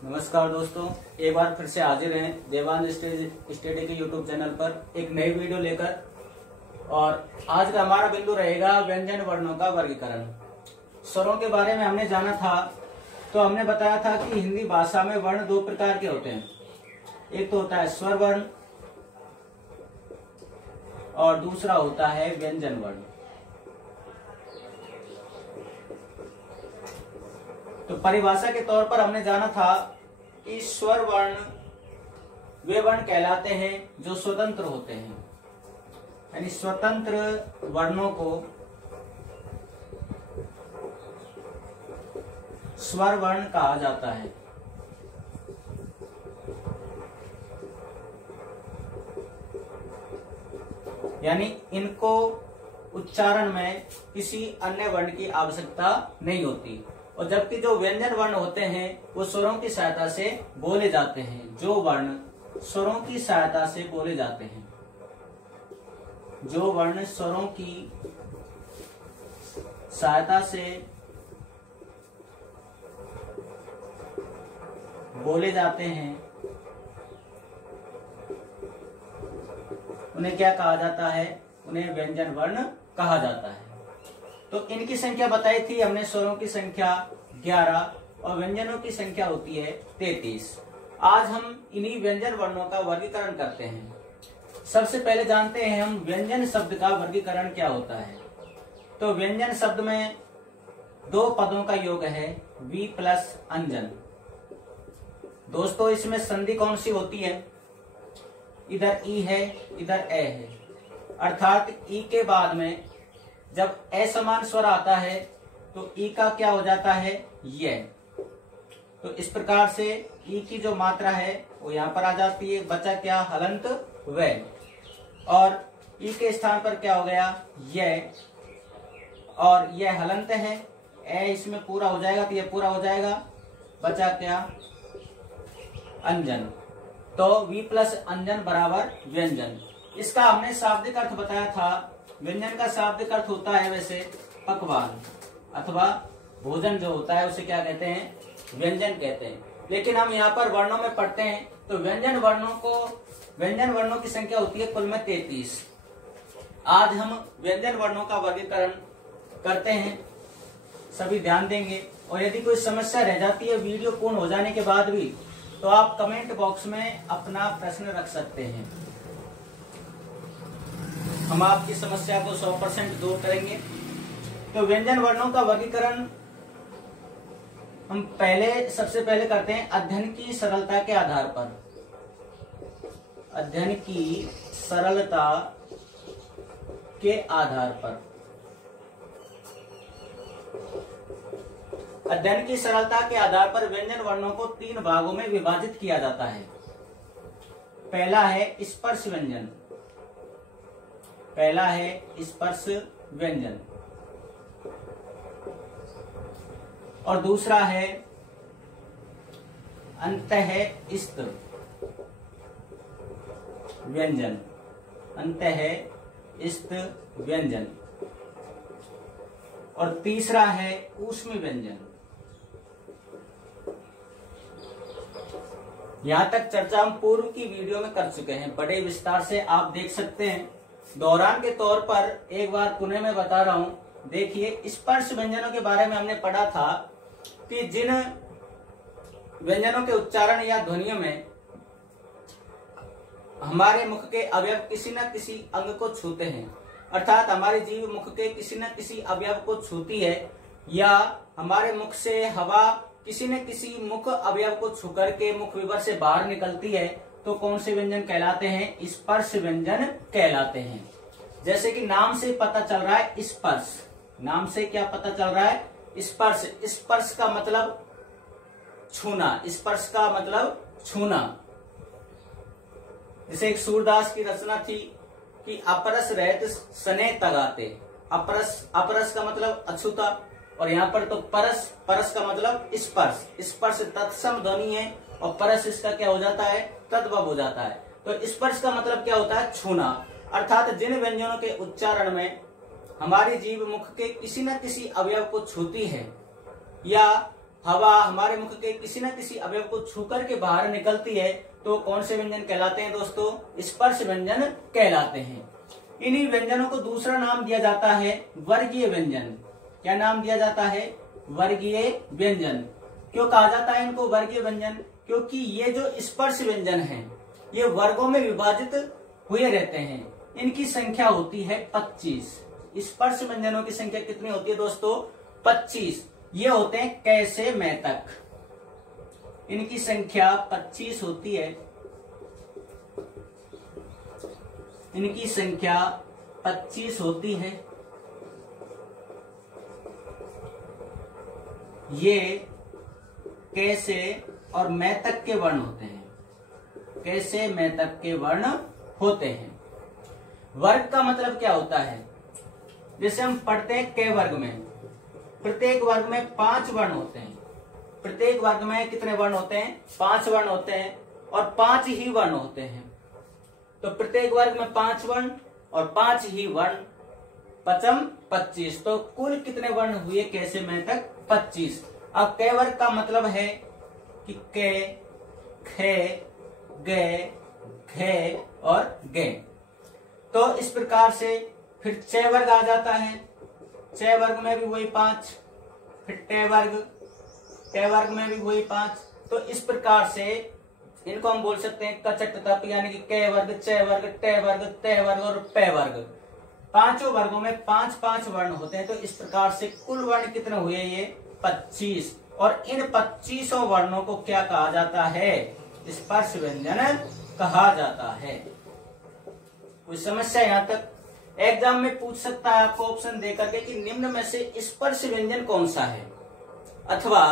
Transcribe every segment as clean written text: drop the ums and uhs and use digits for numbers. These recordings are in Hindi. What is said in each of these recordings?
नमस्कार दोस्तों, एक बार फिर से हाजिर हैं देवांश स्टडी के यूट्यूब चैनल पर एक नई वीडियो लेकर। और आज का हमारा बिंदु रहेगा व्यंजन वर्णों का वर्गीकरण। स्वरों के बारे में हमने जाना था, तो हमने बताया था कि हिंदी भाषा में वर्ण दो प्रकार के होते हैं। एक तो होता है स्वर वर्ण और दूसरा होता है व्यंजन वर्ण। तो परिभाषा के तौर पर हमने जाना था कि स्वर वर्ण वे वर्ण कहलाते हैं जो स्वतंत्र होते हैं, यानी स्वतंत्र वर्णों को स्वर वर्ण कहा जाता है। यानी इनको उच्चारण में किसी अन्य वर्ण की आवश्यकता नहीं होती। और जबकि जो व्यंजन वर्ण होते हैं वो स्वरों की सहायता से बोले जाते हैं। जो वर्ण स्वरों की सहायता से बोले जाते हैं, जो वर्ण स्वरों की सहायता से बोले जाते हैं, उन्हें क्या कहा जाता है? उन्हें व्यंजन वर्ण कहा जाता है। तो इनकी संख्या बताई थी हमने, स्वरों की संख्या 11 और व्यंजनों की संख्या होती है 33। आज हम इन्हीं व्यंजन वर्णों का वर्गीकरण करते हैं। सबसे पहले जानते हैं हम व्यंजन शब्द का वर्गीकरण क्या होता है। तो व्यंजन शब्द में दो पदों का योग है वी प्लस अंजन। दोस्तों इसमें संधि कौन सी होती है? इधर ई है, इधर ए है, अर्थात ई के बाद में जब असमान स्वर आता है तो ई का क्या हो जाता है? ये। तो इस प्रकार से ई की जो मात्रा है वो यहाँ पर आ जाती है, बचा क्या? हलंत वे। और ई के स्थान पर क्या हो गया? ये, और ये हलंत है, ए इसमें पूरा हो जाएगा तो ये पूरा हो जाएगा, बचा क्या? अंजन। तो वी प्लस अंजन बराबर व्यंजन। इसका हमने शाब्दिक अर्थ बताया था। व्यंजन का शाब्दिक अर्थ होता है वैसे पकवान अथवा भोजन जो होता है उसे क्या कहते हैं? व्यंजन कहते हैं। लेकिन हम यहाँ पर वर्णों में पढ़ते हैं तो व्यंजन वर्णों की संख्या होती है कुल में 33। आज हम व्यंजन वर्णों का वर्गीकरण करते हैं, सभी ध्यान देंगे। और यदि कोई समस्या रह जाती है वीडियो पूर्ण हो जाने के बाद भी, तो आप कमेंट बॉक्स में अपना प्रश्न रख सकते हैं। हम आपकी समस्या को 100% दूर करेंगे। तो व्यंजन वर्णों का वर्गीकरण हम सबसे पहले करते हैं अध्ययन की सरलता के आधार पर। अध्ययन की सरलता के आधार पर। अध्ययन की सरलता के आधार पर व्यंजन वर्णों को 3 भागों में विभाजित किया जाता है। पहला है स्पर्श व्यंजन। पहला है स्पर्श व्यंजन और दूसरा है अंतःस्थ व्यंजन। अंतःस्थ व्यंजन और तीसरा है ऊष्म व्यंजन। यहां तक चर्चा हम पूर्व की वीडियो में कर चुके हैं, बड़े विस्तार से आप देख सकते हैं। दोहरान के तौर पर एक बार पुनः मैं बता रहा हूं। देखिए, स्पर्श व्यंजनों के बारे में हमने पढ़ा था कि जिन व्यंजनों के उच्चारण या ध्वनियों में हमारे मुख के अवयव किसी न किसी अंग को छूते हैं, अर्थात हमारी जीभ मुख के किसी न किसी अवयव को छूती है, या हमारे मुख से हवा किसी न किसी मुख अवयव को छू करके मुख विवर से बाहर निकलती है, तो कौन से व्यंजन कहलाते हैं? स्पर्श व्यंजन कहलाते हैं। जैसे कि नाम से पता चल रहा है स्पर्श। नाम से क्या पता चल रहा है? स्पर्श। स्पर्श का मतलब छूना। स्पर्श का मतलब छूना। जैसे एक सूरदास की रचना थी कि अपरस रहत सने तगाते। अपरस का मतलब अछूता, और यहाँ पर तो परस का मतलब स्पर्श। स्पर्श तत्सम ध्वनि है और परस इसका क्या हो जाता है? तद्भव हो जाता है। तो स्पर्श का मतलब क्या होता है? छूना। अर्थात जिन व्यंजनों के उच्चारण में हमारी जीभ मुख के किसी न किसी अवयव को छूती है या हवा हमारे मुख के किसी न किसी अवयव को छू करके बाहर निकलती है तो कौन से व्यंजन कहलाते हैं दोस्तों? स्पर्श व्यंजन कहलाते हैं। इन्हीं व्यंजनों को दूसरा नाम दिया जाता है वर्गीय व्यंजन। क्या नाम दिया जाता है? वर्गीय व्यंजन। क्यों कहा जाता है इनको वर्गीय व्यंजन? क्योंकि ये जो स्पर्श व्यंजन हैं ये वर्गों में विभाजित हुए रहते हैं। इनकी संख्या होती है 25। स्पर्श व्यंजनों की संख्या कितनी होती है दोस्तों? 25। ये होते हैं क से मैं तक। इनकी संख्या 25 होती है। इनकी संख्या 25 होती है। ये क से और मैं तक के वर्ण होते हैं। क से मैं तक के वर्ण होते हैं। वर्ग का मतलब क्या होता है? जैसे हम पढ़ते हैं क वर्ग में, प्रत्येक वर्ग में 5 वर्ण होते हैं। प्रत्येक वर्ग में कितने वर्ण होते हैं? 5 वर्ण होते हैं और 5 ही वर्ण होते हैं। तो प्रत्येक वर्ग में 5 वर्ण और 5 ही वर्ण, पचम 25। तो कुल कितने वर्ण हुए क से मैं तक? 25। अब क वर्ग का मतलब है कि क, ख, ग, घ और ग। तो इस प्रकार से फिर च वर्ग आ जाता है। च वर्ग में भी वही 5, फिर ट वर्ग में भी वही 5। तो इस प्रकार से इनको हम बोल सकते हैं कचट तप, यानी कि क वर्ग, च वर्ग, ट वर्ग, त वर्ग और प वर्ग। पांचों वर्गों में 5-5 वर्ण होते हैं। तो इस प्रकार से कुल वर्ण कितने हुए? ये 25। और इन 25 वर्णों को क्या कहा जाता है? स्पर्श व्यंजन कहा जाता है। कोई समस्या यहां तक? एग्जाम में पूछ सकता है आपको ऑप्शन देकर के कि निम्न में से स्पर्श व्यंजन कौन सा है, अथवा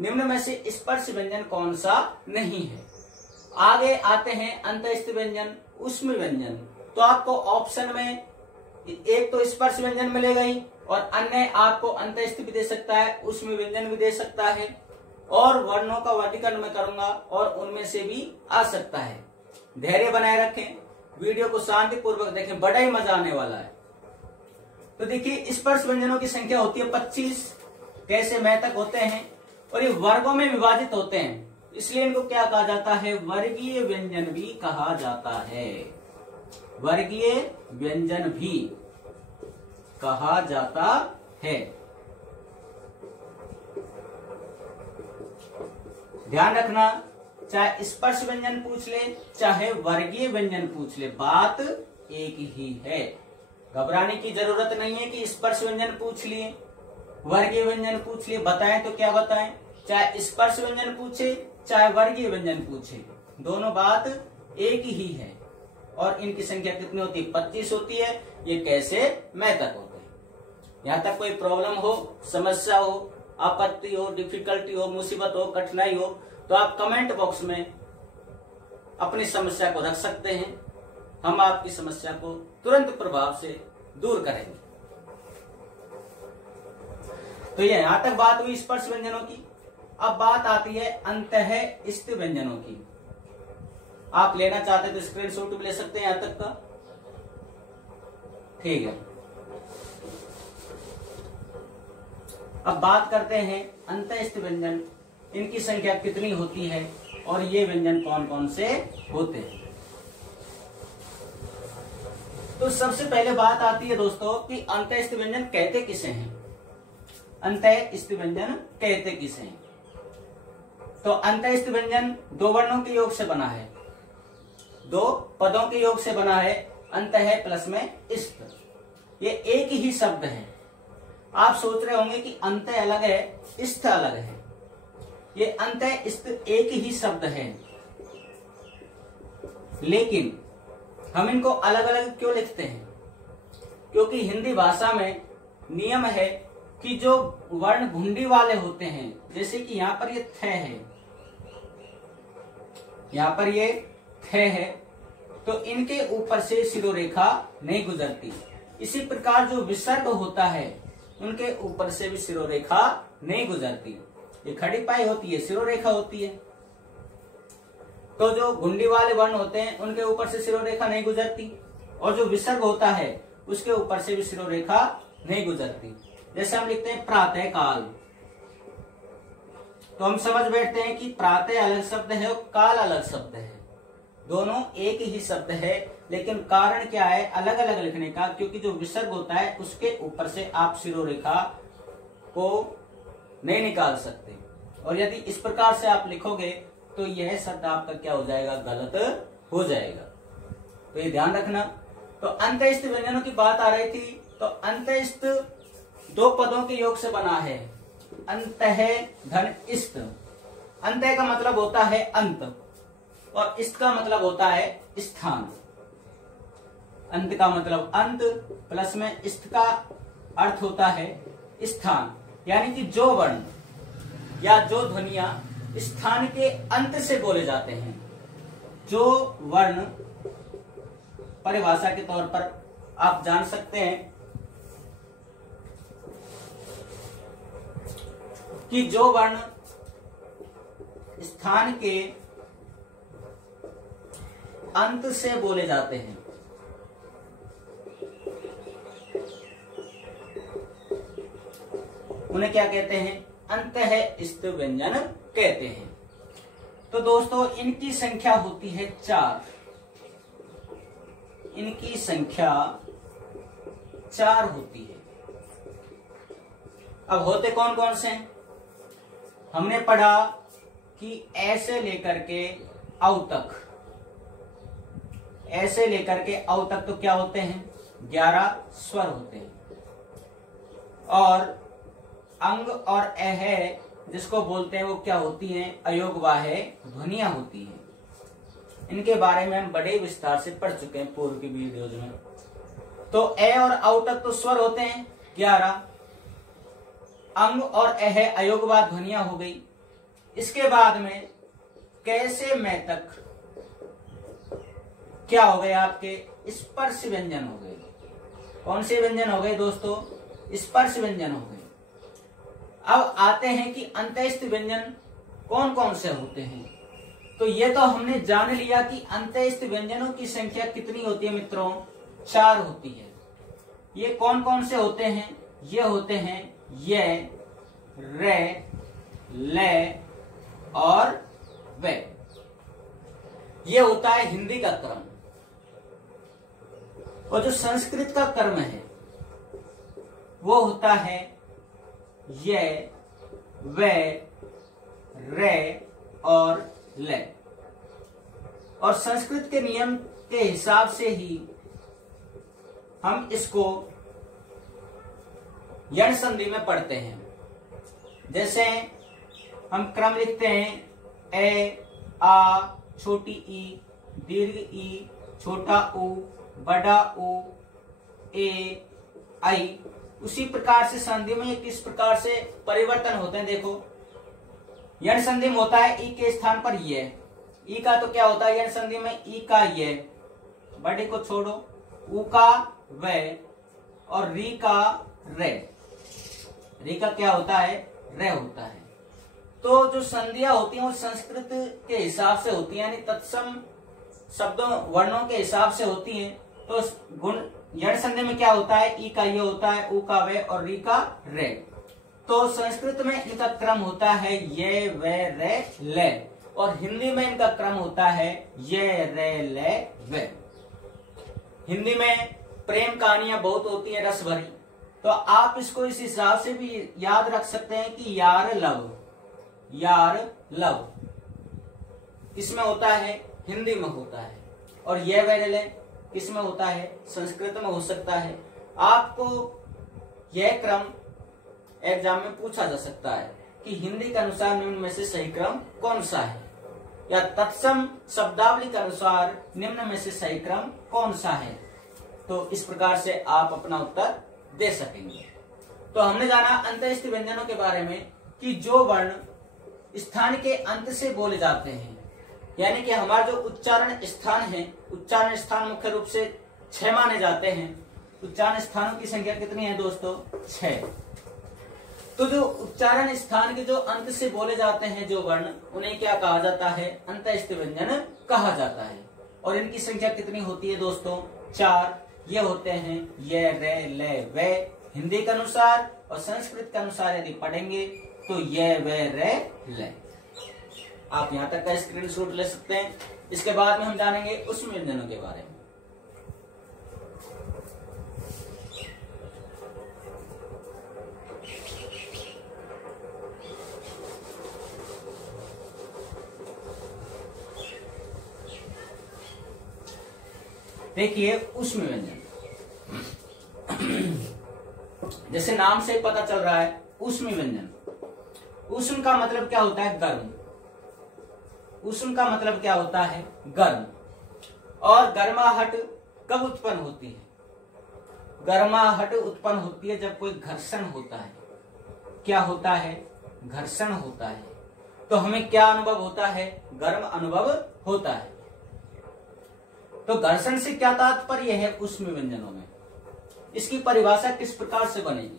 निम्न में से स्पर्श व्यंजन कौन सा नहीं है। आगे आते हैं अंतःस्थ व्यंजन, ऊष्म व्यंजन। तो आपको ऑप्शन में एक तो स्पर्श व्यंजन मिलेगा ही, और अन्य आपको अंतःस्थ भी दे सकता है, ऊष्म व्यंजन भी दे सकता है, और वर्णों का वर्गीकरण मैं करूंगा और उनमें से भी आ सकता है। धैर्य बनाए रखें, वीडियो को शांतिपूर्वक देखें, बड़ा ही मजा आने वाला है। तो देखिए स्पर्श व्यंजनों की संख्या होती है 25, क से मैं तक होते हैं और ये वर्गों में विभाजित होते हैं, इसलिए इनको क्या कहा जाता है? वर्गीय व्यंजन भी कहा जाता है। वर्गीय व्यंजन भी कहा जाता है। ध्यान रखना, चाहे स्पर्श व्यंजन पूछ ले चाहे वर्गीय व्यंजन पूछ ले, बात एक ही है। घबराने की जरूरत नहीं है कि स्पर्श व्यंजन पूछ लिए, वर्गीय व्यंजन पूछ लिए, बताएं तो क्या बताएं? चाहे स्पर्श व्यंजन पूछे चाहे वर्गीय व्यंजन पूछे, दोनों बात एक ही है। और इनकी संख्या कितनी होती है? 25 होती है। ये कैसे मैं तक होते हैं। यहां तक कोई प्रॉब्लम हो, समस्या हो, आपत्ति हो, डिफिकल्टी हो, मुसीबत हो, कठिनाई हो, तो आप कमेंट बॉक्स में अपनी समस्या को रख सकते हैं। हम आपकी समस्या को तुरंत प्रभाव से दूर करेंगे। तो ये यहां तक बात हुई स्पर्श व्यंजनों की। अब बात आती है अंतःस्थ व्यंजनों की। आप लेना चाहते तो स्क्रीनशॉट भी ले सकते हैं यहां तक का, ठीक है। अब बात करते हैं अंतःस्थ व्यंजन, इनकी संख्या कितनी होती है और ये व्यंजन कौन कौन से होते हैं। तो सबसे पहले बात आती है दोस्तों कि अंतःस्थ व्यंजन कहते किसे हैं। अंतःस्थ व्यंजन कहते किसे हैं? तो अंतःस्थ व्यंजन 2 वर्णों के योग से बना है, 2 पदों के योग से बना है। अंतः प्लस में स्थ, ये एक ही शब्द है। आप सोच रहे होंगे कि अंतः अलग है, स्थ अलग है। ये अंतः स्थ एक ही शब्द है, लेकिन हम इनको अलग अलग क्यों लिखते हैं? क्योंकि हिंदी भाषा में नियम है कि जो वर्ण घुंडी वाले होते हैं, जैसे कि यहां पर ये थ है, यहां पर ये थ है, तो इनके ऊपर से शिरोरेखा नहीं गुजरती। इसी प्रकार जो विसर्ग होता है उनके ऊपर से भी शिरोरेखा नहीं गुजरती। ये खड़ी पाई होती है, शिरोरेखा होती है। तो जो घुंडी वाले वर्ण होते हैं उनके ऊपर से शिरोरेखा नहीं गुजरती, और जो विसर्ग होता है उसके ऊपर से भी शिरोरेखा नहीं गुजरती। जैसे हम लिखते हैं प्रातः काल, तो हम समझ बैठते हैं कि प्रातः अलग शब्द है और काल अलग शब्द है, दोनों एक ही शब्द है, लेकिन कारण क्या है अलग अलग लिखने का, क्योंकि जो विसर्ग होता है उसके ऊपर से आप शिरोरेखा को नहीं निकाल सकते, और यदि इस प्रकार से आप लिखोगे तो यह शब्द आपका क्या हो जाएगा, गलत हो जाएगा। तो ये ध्यान रखना। तो अंतःस्थ व्यंजनों की बात आ रही थी, तो अंतःस्थ दो पदों के योग से बना है, अंतः धन इस्त। अंतः का मतलब होता है अंत और इस्त का मतलब होता है स्थान। अंत का मतलब अंत प्लस में इस्त का अर्थ होता है स्थान, यानी कि जो वर्ण या जो ध्वनियां स्थान के अंत से बोले जाते हैं, जो वर्ण परिभाषा के तौर पर आप जान सकते हैं कि जो वर्ण स्थान के अंत से बोले जाते हैं उन्हें क्या कहते हैं, अंतःस्थ व्यंजन कहते हैं। तो दोस्तों इनकी संख्या होती है 4, इनकी संख्या 4 होती है। अब होते कौन कौन से हैं? हमने पढ़ा कि ऐसे लेकर के औ तक, ऐसे लेकर के औ तक तो क्या होते हैं, 11 स्वर होते हैं, और अंग और अह जिसको बोलते हैं वो क्या होती हैं, अयोगवाह्य ध्वनियां होती हैं। इनके बारे में हम बड़े विस्तार से पढ़ चुके हैं पूर्व की वीडियोज में। तो ए और औ तक तो स्वर होते हैं 11, अंग और अह अयोगवाह्य ध्वनियां हो गई। इसके बाद में कैसे मैं तक क्या हो गए, आपके स्पर्श व्यंजन हो गए। कौन से व्यंजन हो गए दोस्तों, स्पर्श व्यंजन हो गए। अब आते हैं कि अंतःस्थ व्यंजन कौन कौन से होते हैं। तो ये तो हमने जान लिया कि अंतःस्थ व्यंजनों की संख्या कितनी होती है मित्रों, 4 होती है। ये कौन कौन से होते हैं, ये होते हैं ये, रे, ले और वे। ये होता है हिंदी का क्रम, और जो संस्कृत का क्रम है वो होता है ये, वे, रे और ले। और संस्कृत के नियम के हिसाब से ही हम इसको यण संधि में पढ़ते हैं। जैसे हम क्रम लिखते हैं ए, आ, छोटी ई, दीर्घ ई, छोटा ऊ, बड़ा ऊ, ए, आई, उसी प्रकार से संधि में किस प्रकार से परिवर्तन होते हैं। देखो यण संधि में होता है ई के स्थान पर ये, ई का तो क्या होता है यण संधि में, ई का ये, बड़े को छोड़ो, ऊ का वे और री का रे। री का क्या होता है, रे होता है। तो जो संधियां होती हैं वो संस्कृत के हिसाब से होती हैं, यानी तत्सम शब्दों वर्णों के हिसाब से होती हैं। तो गुण यण संधि में क्या होता है, ई का ये होता है, ऊ का वे और री का रे। तो संस्कृत में इनका क्रम होता है ये, वे, रे, ले, और हिंदी में इनका क्रम होता है ये, रे, ले, वे। हिंदी में प्रेम कहानियां बहुत होती हैं, रस भरी, तो आप इसको इस हिसाब से भी याद रख सकते हैं कि यार लव, यार लव इसमें होता है, हिंदी में होता है। और ये, वे, रे, ले किसमें होता है, संस्कृत में हो सकता है। आपको यह क्रम एग्जाम में पूछा जा सकता है कि हिंदी के अनुसार निम्न में से सही क्रम कौन सा है, या तत्सम शब्दावली के अनुसार निम्न में से सही क्रम कौन सा है। तो इस प्रकार से आप अपना उत्तर दे सकेंगे। तो हमने जाना अंतःस्थ व्यंजनों के बारे में कि जो वर्ण स्थान के अंत से बोले जाते हैं, यानी कि हमारा जो उच्चारण स्थान है, उच्चारण स्थान मुख्य रूप से 6 माने जाते हैं। उच्चारण स्थानों की संख्या कितनी है दोस्तों, 6। तो जो उच्चारण स्थान के जो अंत से बोले जाते हैं जो वर्ण, उन्हें क्या कहा जाता है, अंतःस्थ व्यंजन कहा जाता है। और इनकी संख्या कितनी होती है दोस्तों, 4। ये होते हैं ये, रे, ले, वे हिंदी के अनुसार, और संस्कृत के अनुसार यदि पढ़ेंगे तो ये वे रे ले। आप यहां तक का स्क्रीनशॉट ले सकते हैं। इसके बाद में हम जानेंगे उष्म व्यंजनों के बारे में। देखिए उष्म व्यंजन, जैसे नाम से पता चल रहा है उष्म व्यंजन। उष्म का मतलब क्या होता है? गर्म। उष्म का मतलब क्या होता है? गर्म। और गर्माहट कब उत्पन्न होती है? गर्माहट उत्पन्न होती है जब कोई घर्षण होता है। क्या होता है? घर्षण होता है। तो हमें क्या अनुभव होता है? गर्म अनुभव होता है। तो घर्षण से क्या तात्पर्य है उष्म व्यंजनों में? इसकी परिभाषा किस प्रकार से बनेगी?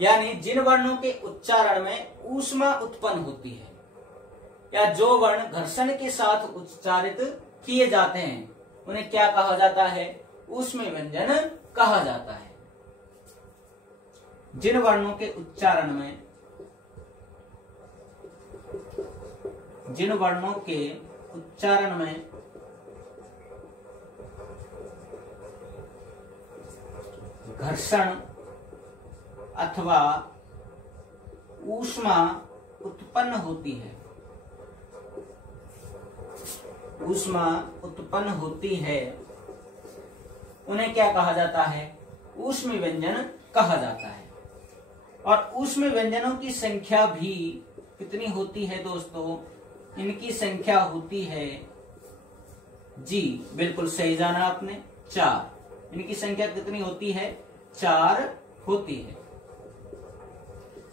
यानी जिन वर्णों के उच्चारण में ऊष्मा उत्पन्न होती है, या जो वर्ण घर्षण के साथ उच्चारित किए जाते हैं, उन्हें क्या कहा जाता है? उष्म व्यंजन कहा जाता है। जिन वर्णों के उच्चारण में, जिन वर्णों के उच्चारण में घर्षण अथवा ऊष्मा उत्पन्न होती है, ऊष्मा उत्पन्न होती है, उन्हें क्या कहा जाता है? ऊष्म व्यंजन कहा जाता है। और ऊष्म व्यंजनों की संख्या भी कितनी होती है दोस्तों? इनकी संख्या होती है, जी बिल्कुल सही जाना आपने, 4। इनकी संख्या कितनी होती है? 4 होती है।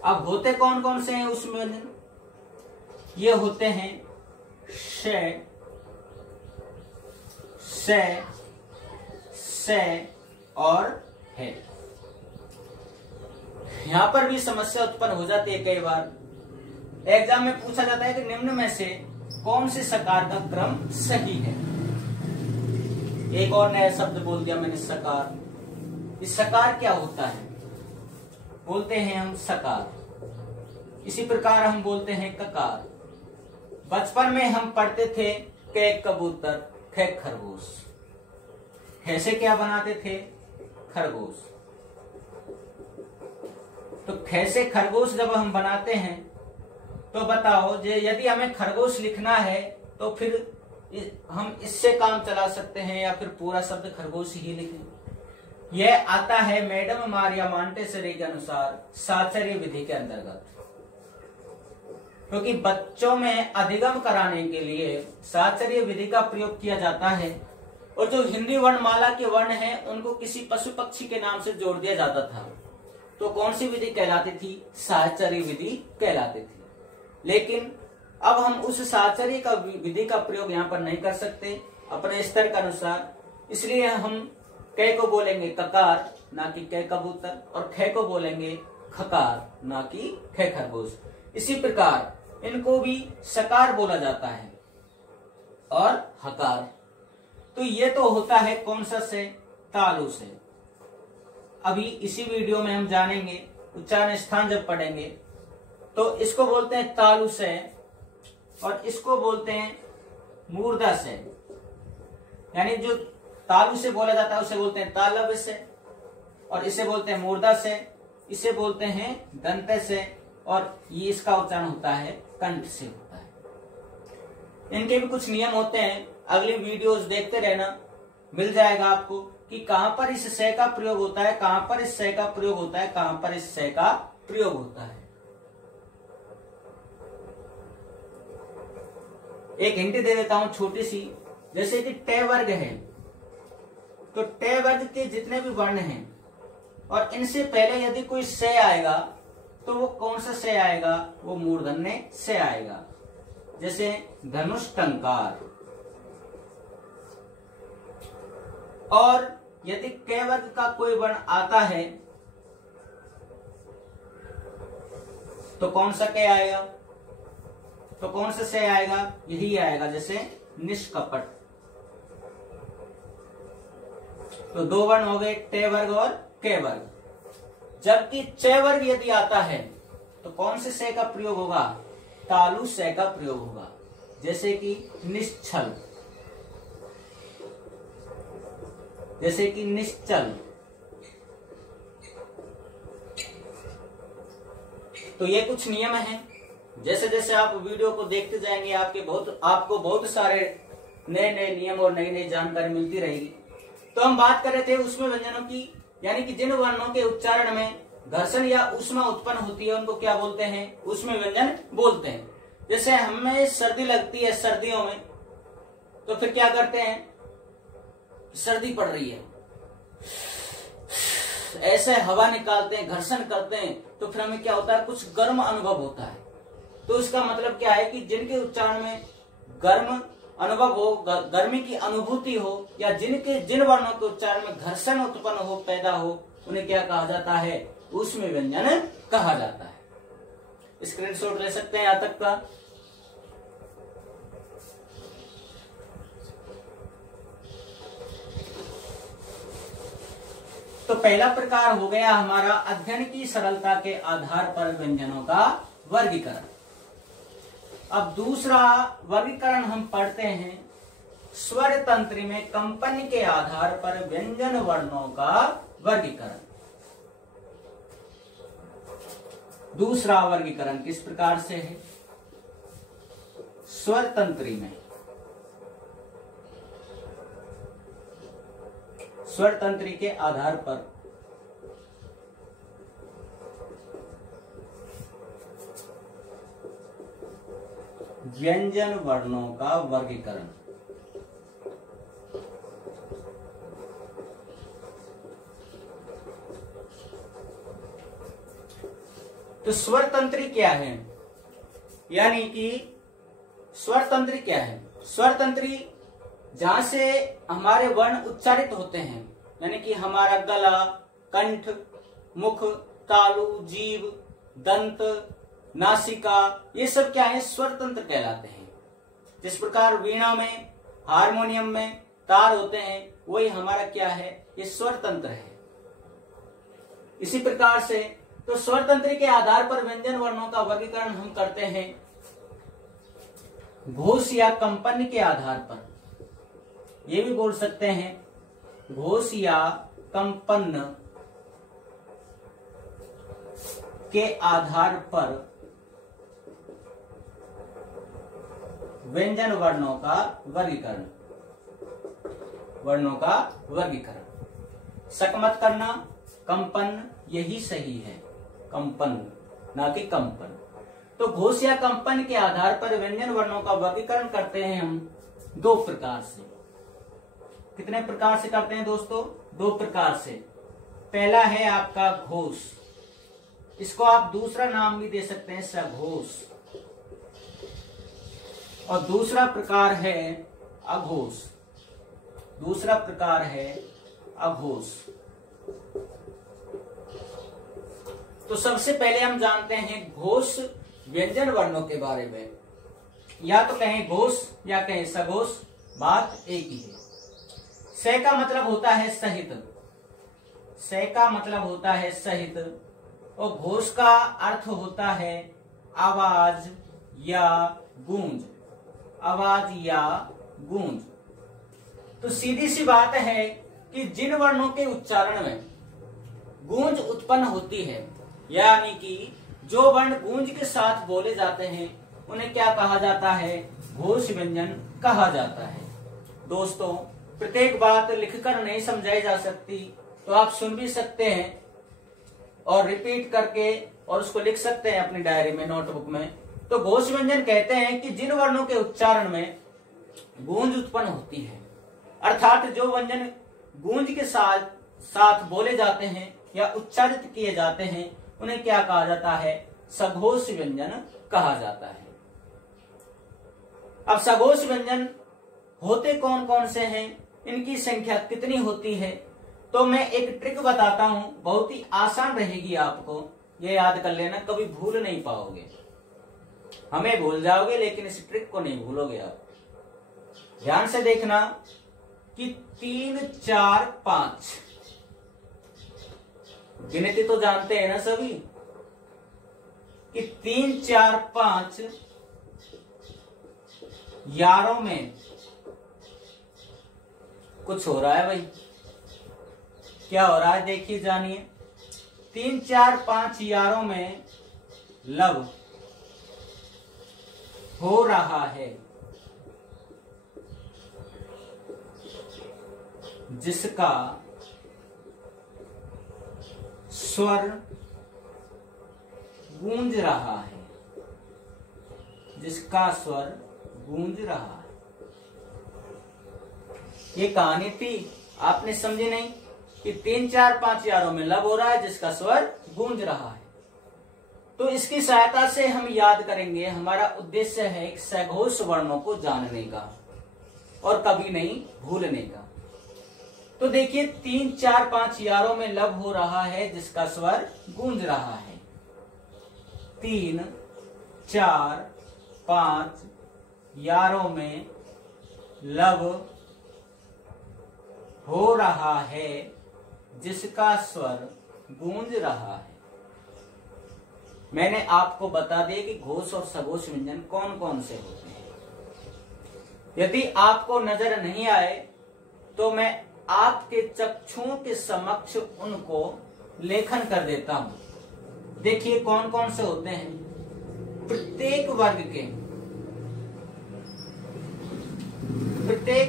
अब होते कौन कौन से हैं उष्म व्यंजन? ये होते हैं श, से और है। यहां पर भी समस्या उत्पन्न हो जाती है। कई बार एग्जाम में पूछा जाता है कि निम्न में से कौन से सकार का क्रम सही है। एक और नया शब्द बोल दिया मैंने, सकार। इस सकार क्या होता है? बोलते हैं हम सकार। इसी प्रकार हम बोलते हैं ककार। बचपन में हम पढ़ते थे कै कबूतर, खे खरगोश। कैसे क्या बनाते थे? खरगोश। तो कैसे खरगोश जब हम बनाते हैं, तो बताओ यदि हमें खरगोश लिखना है तो फिर हम इससे काम चला सकते हैं या फिर पूरा शब्द खरगोश ही लिखें। यह आता है मैडम मारिया मॉन्टेसरी के अनुसार साचर्य विधि के अंतर्गत, क्योंकि बच्चों में अधिगम कराने के लिए साचर्य विधि का प्रयोग किया जाता है। और जो हिंदी वर्णमाला के वर्ण हैं उनको किसी पशु पक्षी के नाम से जोड़ दिया जाता था। तो कौन सी विधि कहलाती थी? साचर्य विधि कहलाती थी। लेकिन अब हम उस साचर्य का विधि का प्रयोग यहाँ पर नहीं कर सकते अपने स्तर के अनुसार, इसलिए हम कै को बोलेंगे ककार ना कि कै कबूतर, और खे को बोलेंगे खकार ना कि खे खरगोश। इसी प्रकार इनको भी सकार बोला जाता है और हकार। तो ये तो होता है कौन सा से? तालु से। अभी इसी वीडियो में हम जानेंगे, उच्चारण स्थान जब पढ़ेंगे तो इसको बोलते हैं तालु से और इसको बोलते हैं मूर्धा से। यानी जो तालु से बोला जाता है उसे बोलते हैं तालव्य से, और इसे बोलते हैं मूर्धा से, इसे बोलते हैं दंत से, और ये इसका उच्चारण होता है कंठ से होता है। इनके भी कुछ नियम होते हैं, अगली वीडियोस देखते रहना, मिल जाएगा आपको कि कहां पर इस से का प्रयोग होता है, कहां पर इस से का प्रयोग होता है, कहां पर इस से का प्रयोग होता है। एक हिंट दे देता हूं छोटी सी, जैसे कि टे वर्ग है, तो टे वर्ग के जितने भी वर्ण हैं और इनसे पहले यदि कोई से आएगा तो वो कौन सा से आएगा? वो मूर्धन्य से आएगा। जैसे धनुष टंकार। और यदि कै वर्ग का कोई वर्ण आता है तो कौन सा कै आएगा? तो कौन सा से आएगा? यही आएगा, जैसे निष्कपट। तो दो वर्ण हो गए, टे वर्ग और कै वर्ग। जबकि च वर्ग यदि आता है तो कौन से से का प्रयोग होगा? तालु से का प्रयोग होगा। जैसे कि निश्चल, जैसे कि निश्चल। तो ये कुछ नियम हैं। जैसे जैसे आप वीडियो को देखते जाएंगे आपको बहुत सारे नए नए नियम और नई नई जानकारी मिलती रहेगी। तो हम बात कर रहे थे उसमें व्यंजनों की, यानी कि जिन वर्णों के उच्चारण में घर्षण या ऊष्मा उत्पन्न होती है उनको क्या बोलते हैं? उसमें व्यंजन बोलते हैं। जैसे हमें सर्दी लगती है सर्दियों में, तो फिर क्या करते हैं? सर्दी पड़ रही है, ऐसे हवा निकालते हैं, घर्षण करते हैं, तो फिर हमें क्या होता है? कुछ गर्म अनुभव होता है। तो इसका मतलब क्या है कि जिनके उच्चारण में गर्म अनुभव हो, गर्मी की अनुभूति हो, या जिन वर्णों के उच्चारण में घर्षण उत्पन्न हो, पैदा हो, उन्हें क्या कहा जाता है? उसमें व्यंजन कहा जाता है। स्क्रीनशॉट ले सकते हैं यहां तक का। तो पहला प्रकार हो गया हमारा अध्ययन की सरलता के आधार पर व्यंजनों का वर्गीकरण। अब दूसरा वर्गीकरण हम पढ़ते हैं स्वर तंत्र में कंपन के आधार पर व्यंजन वर्णों का वर्गीकरण। दूसरा वर्गीकरण किस प्रकार से है? स्वर तंत्र में, स्वर तंत्र के आधार पर व्यंजन वर्णों का वर्गीकरण। तो स्वर तंत्र क्या है? यानी कि स्वर तंत्र क्या है? स्वर तंत्र जहां से हमारे वर्ण उच्चारित होते हैं, यानी कि हमारा गला, कंठ, मुख, तालु, जीभ, दंत, नासिका, ये सब क्या है? स्वर तंत्र कहलाते हैं। जिस प्रकार वीणा में, हारमोनियम में तार होते हैं, वही हमारा क्या है? ये स्वर तंत्र है। इसी प्रकार से तो स्वर तंत्र के आधार पर व्यंजन वर्णों का वर्गीकरण हम करते हैं घोष या कंपन के आधार पर। ये भी बोल सकते हैं घोष या कंपन के आधार पर व्यंजन वर्णों का वर्गीकरण। वर्णों का वर्गीकरण, शक मत करना, कंपन यही सही है, कंपन ना कि कंपन। तो घोष या कंपन के आधार पर व्यंजन वर्णों का वर्गीकरण करते हैं हम दो प्रकार से। कितने प्रकार से करते हैं दोस्तों? दो प्रकार से। पहला है आपका घोष, इसको आप दूसरा नाम भी दे सकते हैं सघोष, और दूसरा प्रकार है अघोष। दूसरा प्रकार है अघोष। तो सबसे पहले हम जानते हैं घोष व्यंजन वर्णों के बारे में। या तो कहें घोष या कहें सघोष, बात एक ही है। से का मतलब होता है सहित, से का मतलब होता है सहित, और घोष का अर्थ होता है आवाज या गूंज, आवाज या गूंज। तो सीधी सी बात है कि जिन वर्णों के उच्चारण में गूंज उत्पन्न होती है, यानी कि जो वर्ण गूंज के साथ बोले जाते हैं, उन्हें क्या कहा जाता है? घोष व्यंजन कहा जाता है। दोस्तों, प्रत्येक बात लिखकर नहीं समझाई जा सकती, तो आप सुन भी सकते हैं और रिपीट करके और उसको लिख सकते हैं अपनी डायरी में, नोटबुक में। तो घोष व्यंजन कहते हैं कि जिन वर्णों के उच्चारण में गूंज उत्पन्न होती है, अर्थात जो व्यंजन गूंज के साथ बोले जाते हैं या उच्चारित किए जाते हैं, उन्हें क्या कहा जाता है? सघोष व्यंजन कहा जाता है। अब सघोष व्यंजन होते कौन कौन से हैं, इनकी संख्या कितनी होती है, तो मैं एक ट्रिक बताता हूं, बहुत ही आसान रहेगी, आपको ये याद कर लेना, कभी भूल नहीं पाओगे। हमें भूल जाओगे लेकिन इस ट्रिक को नहीं भूलोगे आप। ध्यान से देखना कि 3 4 5 गिनती तो जानते हैं ना सभी? कि 3, 4, 5 यारों में कुछ हो रहा है भाई। क्या हो रहा है देखिए जानिए। 3, 4, 5 यारों में लव हो रहा है जिसका स्वर गूंज रहा है, जिसका स्वर गूंज रहा है। ये कहानी थी, आपने समझी नहीं कि 3, 4, 5 यारों में लव हो रहा है जिसका स्वर गूंज रहा है। तो इसकी सहायता से हम याद करेंगे। हमारा उद्देश्य है एक सघोष वर्णों को जानने का और कभी नहीं भूलने का। तो देखिए 3, 4, 5 यारों में लव हो रहा है जिसका स्वर गूंज रहा है। 3, 4, 5 यारों में लव हो रहा है जिसका स्वर गूंज रहा है। मैंने आपको बता दिया कि घोष और सघोष व्यंजन कौन कौन से होते हैं। यदि आपको नजर नहीं आए तो मैं आपके चक्षुओं के समक्ष उनको लेखन कर देता हूं। देखिए कौन कौन से होते हैं। प्रत्येक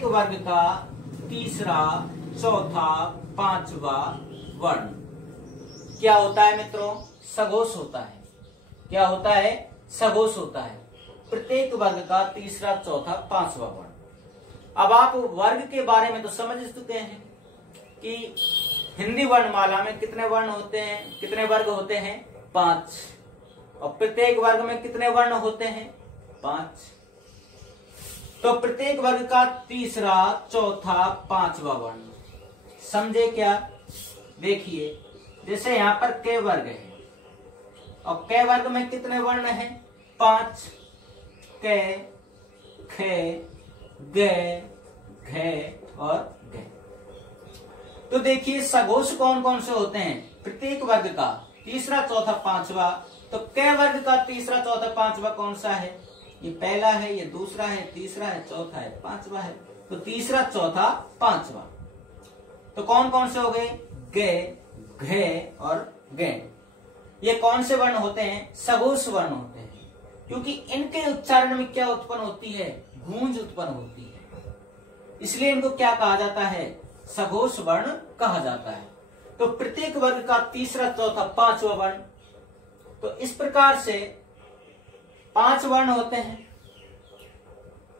वर्ग का तीसरा, चौथा, पांचवा वर्ण क्या होता है मित्रों? सघोष होता है। क्या होता है? सघोष होता है। प्रत्येक वर्ग का तीसरा, चौथा, पांचवा वर्ण। अब आप वर्ग के बारे में तो समझ चुके हैं कि हिंदी वर्णमाला में कितने वर्ण होते हैं, कितने वर्ग होते हैं? 5। और प्रत्येक वर्ग में कितने वर्ण होते हैं? 5। तो प्रत्येक वर्ग का तीसरा, चौथा, पांचवा वर्ण। समझे क्या? देखिए जैसे यहाँ पर क वर्ग है और क वर्ग में कितने वर्ण हैं? 5। क, ख, ग, घ और घ। तो देखिए सघोष कौन कौन से होते हैं? प्रत्येक वर्ग का तीसरा, चौथा, पांचवा। तो क वर्ग का तीसरा, चौथा, पांचवा कौन सा है? ये पहला है, ये दूसरा है, तीसरा है, चौथा है, पांचवा है। तो तीसरा, चौथा, पांचवा। तो कौन कौन से हो गए? ग, घ और ग। ये कौन से वर्ण होते हैं? सघोष वर्ण होते हैं, क्योंकि इनके उच्चारण में क्या उत्पन्न होती है? गूंज उत्पन्न होती है। इसलिए इनको क्या कहा जाता है? सघोष वर्ण कहा जाता है। तो प्रत्येक वर्ग का तीसरा, चौथा, पांचवा वर्ण। तो इस प्रकार से 5 वर्ण होते हैं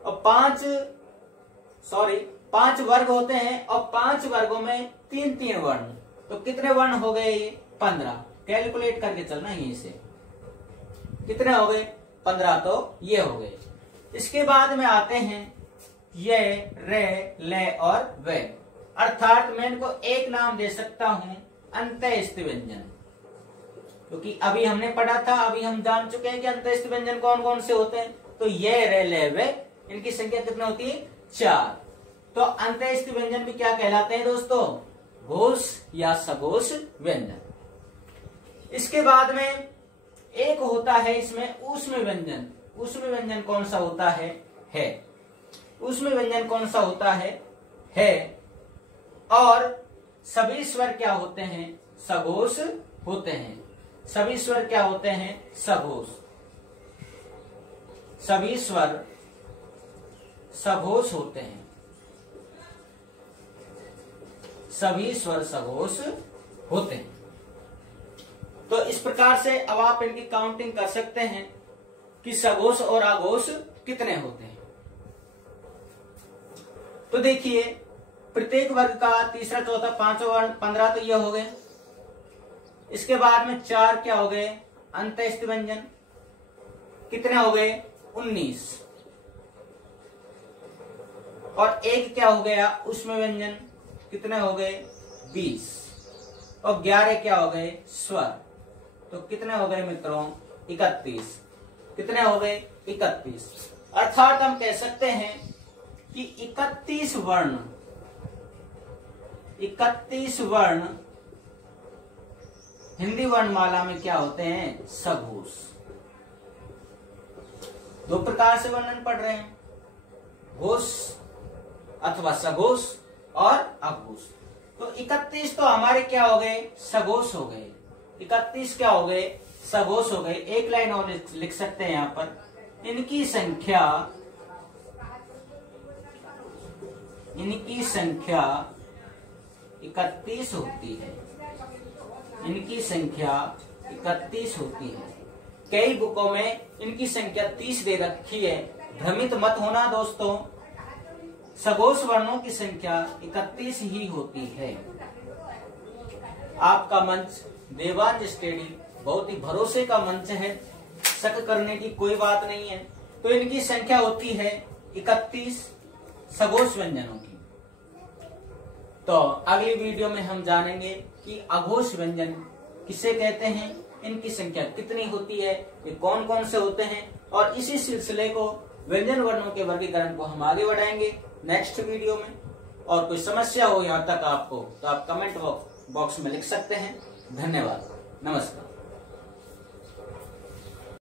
और 5 वर्ग होते हैं और 5 वर्गों में 3-3 वर्ण। तो कितने वर्ण हो गए? ये 15। कैलकुलेट करके चलना यहीं से। कितने हो गए? 15। तो ये हो गए। इसके बाद में आते हैं ये, रे, ले और वे। अर्थात मैं इनको एक नाम दे सकता हूं, अंत्यस्थ व्यंजन, क्योंकि अभी हमने पढ़ा था, अभी हम जान चुके हैं कि अंत्यस्थ व्यंजन कौन कौन से होते हैं। तो ये, रे, ले, वे, इनकी संख्या कितनी होती है? 4। तो अंत्यस्थ व्यंजन भी क्या कहलाते हैं दोस्तों? घोष या सघोष व्यंजन। इसके बाद में एक होता है इसमें ऊष्म व्यंजन। ऊष्म व्यंजन कौन सा होता है? ऊष्म व्यंजन कौन सा होता है? और सभी स्वर क्या होते हैं? सघोष होते हैं। सभी स्वर क्या होते हैं? सघोष। सभी स्वर सघोष होते हैं। सभी स्वर सघोष होते हैं। तो इस प्रकार से अब आप इनकी काउंटिंग कर सकते हैं कि सघोष और आघोष कितने होते हैं। तो देखिए प्रत्येक वर्ग का तीसरा, चौथा, पांचवा वर्ण 15। तो ये हो गए। इसके बाद में 4 क्या हो गए? अंत्यस्थ व्यंजन। कितने हो गए? 19। और एक क्या हो गया? ऊष्म व्यंजन। कितने हो गए? 20। और 11 क्या हो गए? स्वर। तो कितने हो गए मित्रों? 31। कितने हो गए? 31। अर्थात हम कह सकते हैं कि 31 वर्ण हिंदी वर्णमाला में क्या होते हैं? सघोष। दो प्रकार से वर्णन पढ़ रहे हैं, घोष अथवा सघोष और अघोष। तो 31 तो हमारे क्या हो गए, सघोष हो गए। 31 क्या हो गए, सघोष हो गए। एक लाइन और लिख सकते हैं यहाँ पर, इनकी संख्या 31 होती है। इनकी संख्या 31 होती है। कई बुकों में इनकी संख्या 30 दे रखी है, भ्रमित मत होना दोस्तों, सघोष वर्णों की संख्या 31 ही होती है। आपका मंच देवांश स्टडी बहुत ही भरोसे का मंच है, शक करने की कोई बात नहीं है। तो इनकी संख्या होती है 31 सघोष व्यंजनों की। तो अगली वीडियो में हम जानेंगे कि अघोष व्यंजन किसे कहते हैं, इनकी संख्या कितनी होती है, ये कौन कौन से होते हैं, और इसी सिलसिले को व्यंजन वर्णों के वर्गीकरण को हम आगे बढ़ाएंगे नेक्स्ट वीडियो में। और कोई समस्या हो यहाँ तक आपको, तो आप कमेंट बॉक्स में लिख सकते हैं। धन्यवाद, नमस्कार।